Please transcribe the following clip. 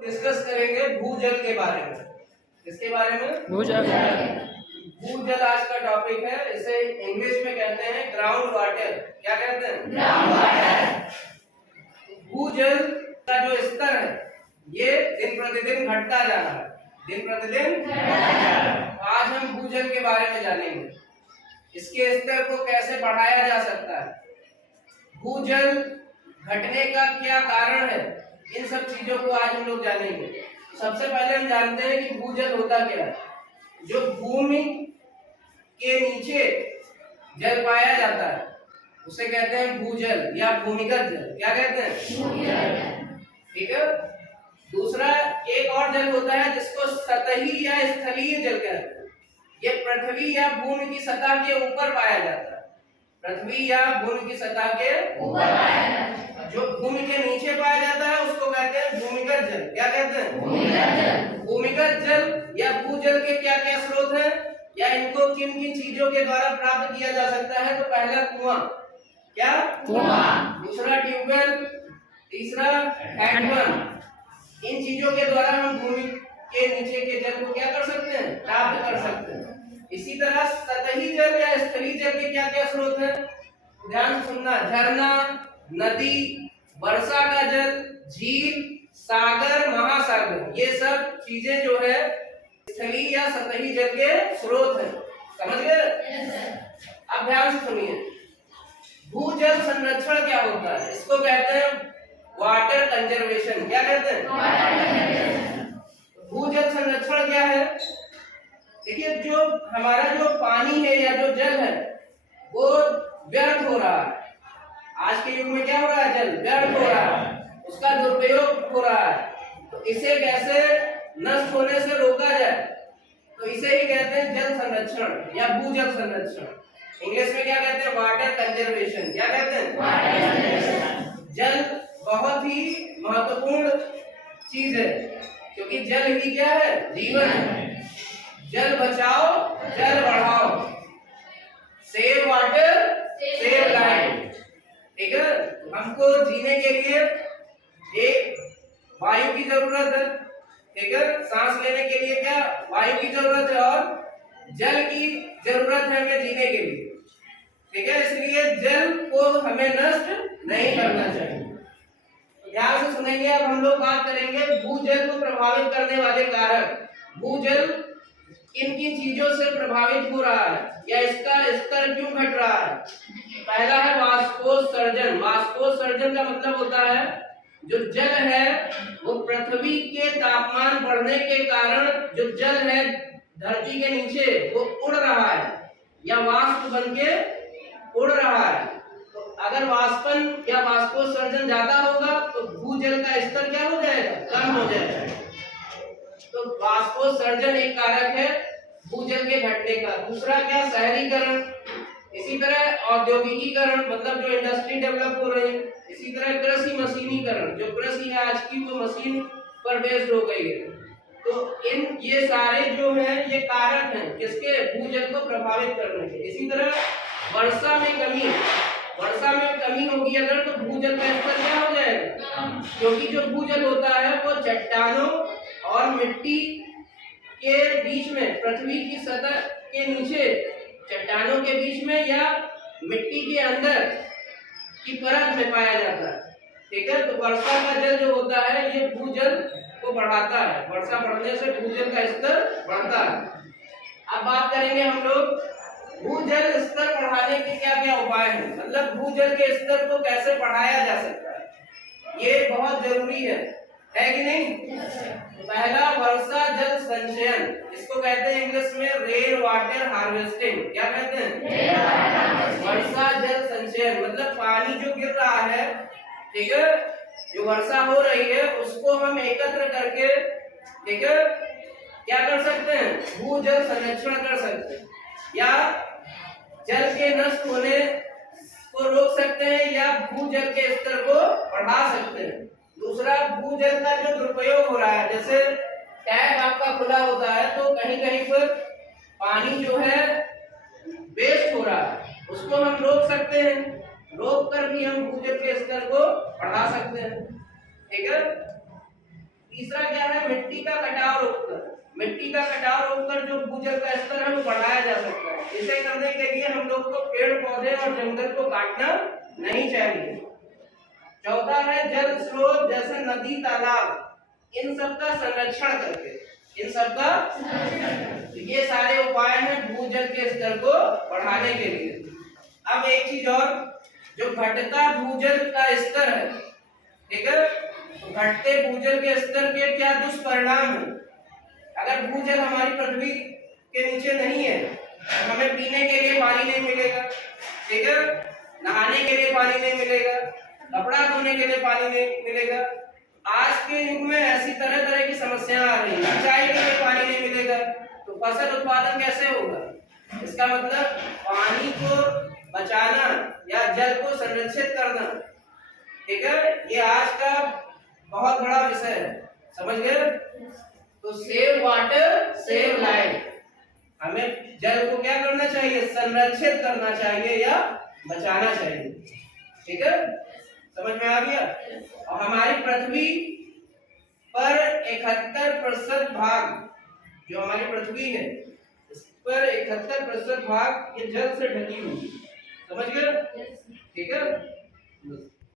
Discuss करेंगे भूजल के बारे में। किसके बारे में? भूजल। भूजल आज का टॉपिक है। इसे इंग्लिश में कहते हैं ग्राउंड वाटर। क्या कहते हैं? Ground water. भूजल का जो स्तर है ये दिन प्रतिदिन घटता जा रहा है। दिन प्रतिदिन आज हम भूजल के बारे में जानेंगे। इसके स्तर को कैसे बढ़ाया जा सकता है, भूजल घटने का क्या कारण है, इन सब चीजों को आज हम लोग जानेंगे। सबसे पहले हम जानते हैं कि भूजल होता क्या है। जो भूमि के नीचे जल पाया जाता है उसे कहते हैं भूजल या भूमिगत जल। क्या कहते हैं? ठीक है। दूसरा एक और जल होता है जिसको सतही या स्थलीय जल कहते हैं। ये पृथ्वी या भूमि की सतह के ऊपर पाया जाता है। पृथ्वी या भूमि की सतह के ऊपर पाया जाता है। जो भूमि के नीचे पाया जाता है उसको कहते हैं भूमिगत जल। क्या कहते हैं? भूमिगत जल। भूमिगत जल या भूजल के क्या क्या स्रोत हैं या इनको किन किन चीजों के द्वारा प्राप्त किया जा सकता है? तो पहला कुआं। क्या? कुआं। दूसरा ट्यूबवेल, तीसरा हैंडपंप। इन चीजों के द्वारा हम भूमि के नीचे के जल को क्या कर सकते हैं? प्राप्त कर सकते हैं। इसी तरह सतही जल या स्थलीय जल के क्या क्या स्रोत हैं? ध्यान से सुनना। झरना, नदी, वर्षा का जल, झील, सागर, महासागर, ये सब चीजें जो है स्थलीय या सतही जल के स्रोत हैं। समझ गए? अब ध्यान से सुनिए। भूजल संरक्षण क्या होता है? इसको कहते हैं वाटर कंजर्वेशन। क्या कहते हैं? भूजल संरक्षण क्या है? देखिए, जो हमारा जो पानी है या जो जल है वो व्यर्थ हो रहा है। आज के युग में क्या हो रहा है? जल व्यर्थ हो रहा है, उसका दुरुपयोग हो रहा है। तो इसे कैसे नष्ट होने से रोका जाए, तो इसे ही कहते हैं जल संरक्षण या भूजल संरक्षण। इंग्लिश में क्या कहते हैं? Water conservation. क्या कहते हैं? जल बहुत ही महत्वपूर्ण चीज है क्योंकि जल ही क्या है? जीवन है। जल बचाओ, जल बढ़ाओ। Save water, save life. ठीक है। हमको जीने के लिए एक वायु की जरूरत है। ठीक है। सांस लेने के लिए क्या? वायु की जरूरत है और जल की जरूरत है हमें जीने के लिए। ठीक है। इसलिए जल को हमें नष्ट नहीं करना चाहिए। ध्यान से सुनेंगे। अब हम लोग बात करेंगे भूजल को प्रभावित करने वाले कारक। भूजल किन किन चीजों से प्रभावित हो रहा है या इसका स्तर क्यों घट रहा है? पहला है वाष्पोत्सर्जन। वाष्पोत्सर्जन का मतलब होता है जो जल है वो पृथ्वी के तापमान बढ़ने के कारण जो जल है धरती के नीचे वो उड़ रहा है या वाष्प बनके उड़ रहा है। तो अगर वाष्पन या वाष्पोत्सर्जन ज्यादा होगा तो भूजल का स्तर क्या हो जाएगा? कम हो जाएगा। तो वाष्पोत्सर्जन एक कारक है भूजल के घटने का। दूसरा क्या? शहरीकरण। इसी तरह औद्योगिकीकरण, मतलब जो इंडस्ट्री डेवलप हो रही है। इसी तरह कृषि मशीनीकरण, जो कृषि है आज की वो मशीन पर बेस्ड हो गई है। तो ये सारे जो हैं ये कारक हैं किसके? भूजल को प्रभावित करने के। इसी तरह वर्षा में कमी। वर्षा में कमी होगी अगर तो भूजल का स्तर क्या हो जाएगा? क्योंकि जो भूजल होता है वो चट्टानों और मिट्टी के बीच में, पृथ्वी की सतह के नीचे चट्टानों के बीच में या मिट्टी के अंदर की परत में पाया जाता है। ठीक है। तो वर्षा का जल जो होता है ये भूजल को बढ़ाता है। वर्षा बढ़ने से भूजल का स्तर बढ़ता है। अब बात करेंगे हम लोग भूजल स्तर बढ़ाने के क्या क्या उपाय हैं, मतलब भूजल के स्तर को कैसे बढ़ाया जा सकता है। ये बहुत जरूरी है कि नहीं? पहला वर्षा जल संचयन। इसको कहते हैं इंग्लिश में रेन वाटर हार्वेस्टिंग। क्या कहते हैं? वर्षा जल संचयन मतलब पानी जो गिर रहा है, ठीक है, जो वर्षा हो रही है उसको हम एकत्र करके, ठीक है, क्या कर सकते हैं? भूजल संरक्षण कर सकते हैं या जल के नष्ट होने को रोक सकते हैं या भूजल के स्तर को बढ़ा सकते हैं। दूसरा, भूजल का जो दुरुपयोग हो रहा है, जैसे टैप आपका खुला होता है तो कहीं कहीं पर पानी जो है वेस्ट हो रहा है, उसको हम रोक सकते हैं। रोक कर भी हम भूजल के स्तर को बढ़ा सकते हैं। ठीक है। तीसरा क्या है, मिट्टी का कटाव रोककर। मिट्टी का कटाव रोककर जो भूजल का स्तर है वो बढ़ाया जा सकता है। इसे करने के लिए हम लोग को पेड़ पौधे और जंगल को काटना नहीं चाहिए। चौथा है जल स्रोत जैसे नदी तालाब, इन सब का संरक्षण करके, इन सब का ये सारे उपाय हैं भूजल के स्तर को बढ़ाने के लिए। अब एक चीज और, जो घटता भूजल का स्तर है, ठीक है, तो घटते भूजल के स्तर के क्या दुष्परिणाम है। अगर भूजल हमारी पृथ्वी के नीचे नहीं है तो हमें पीने के लिए पानी नहीं मिलेगा, ठीक है, नहाने के लिए पानी नहीं मिलेगा, कपड़ा धोने के लिए पानी नहीं मिलेगा। आज के युग में ऐसी तरह तरह की समस्याएं आ रही हैं, सिंचाई के लिए पानी नहीं मिलेगा तो फसल उत्पादन कैसे होगा। इसका मतलब पानी को बचाना या जल को संरक्षित करना, ठीक है, ये आज का बहुत बड़ा विषय है, समझ गए। तो सेव वाटर सेव लाइफ, हमें जल को क्या करना चाहिए, संरक्षित करना चाहिए या बचाना चाहिए, ठीक है, समझ में आ गया। और हमारी पृथ्वी पर 71% भाग, जो हमारी पृथ्वी है इस पर 71% भाग ये जल से ढकी हुई, समझ गए, ठीक है।